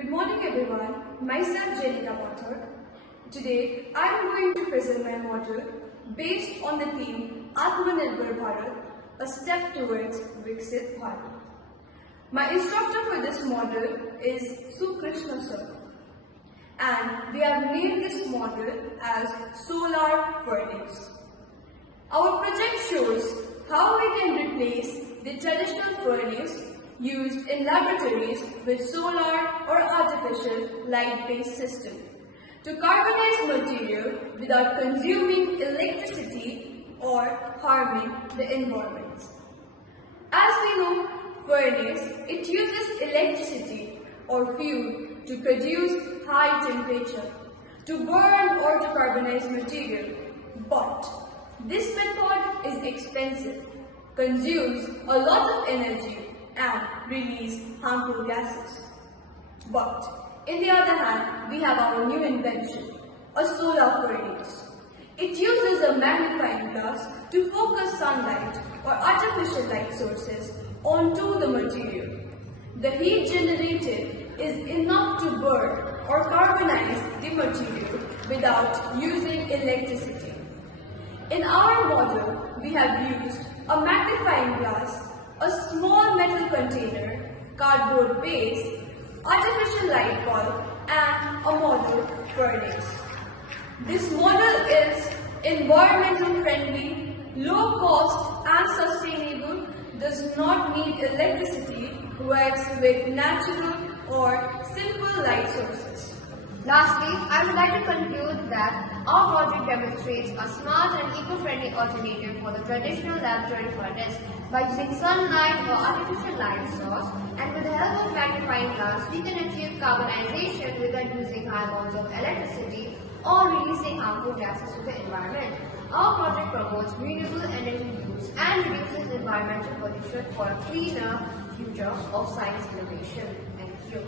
Good morning everyone, myself Jenika Pathak. Today I am going to present my model based on the theme Atmanirbhar Bharat, a step towards Viksit Bharat. My instructor for this model is Sukrishna sir, and we have named this model as Solar Furnace. Our project shows how we can replace the traditional furnace used in laboratories with solar or artificial light-based system to carbonize material without consuming electricity or harming the environment. As we know, furnace, it uses electricity or fuel to produce high temperature, to burn or to carbonize material, but this method is expensive, consumes a lot of energy and release harmful gases. But, in the other hand, we have our new invention, a solar furnace. It uses a magnifying glass to focus sunlight or artificial light sources onto the material. The heat generated is enough to burn or carbonize the material without using electricity. In our model, we have used a magnifying glass, a small metal container, cardboard base, artificial light bulb, and a model furnace. This model is environmental friendly, low cost and sustainable, does not need electricity, works with natural or simple light sources. Lastly, I would like to conclude that our project demonstrates a smart and eco-friendly alternative for the traditional laboratory furnace by using sunlight or artificial light source, and with the help of magnifying glass, we can achieve carbonization without using high amounts of electricity or releasing harmful gases to the environment. Our project promotes renewable energy use and reduces environmental pollution for a cleaner future of science innovation. Thank you.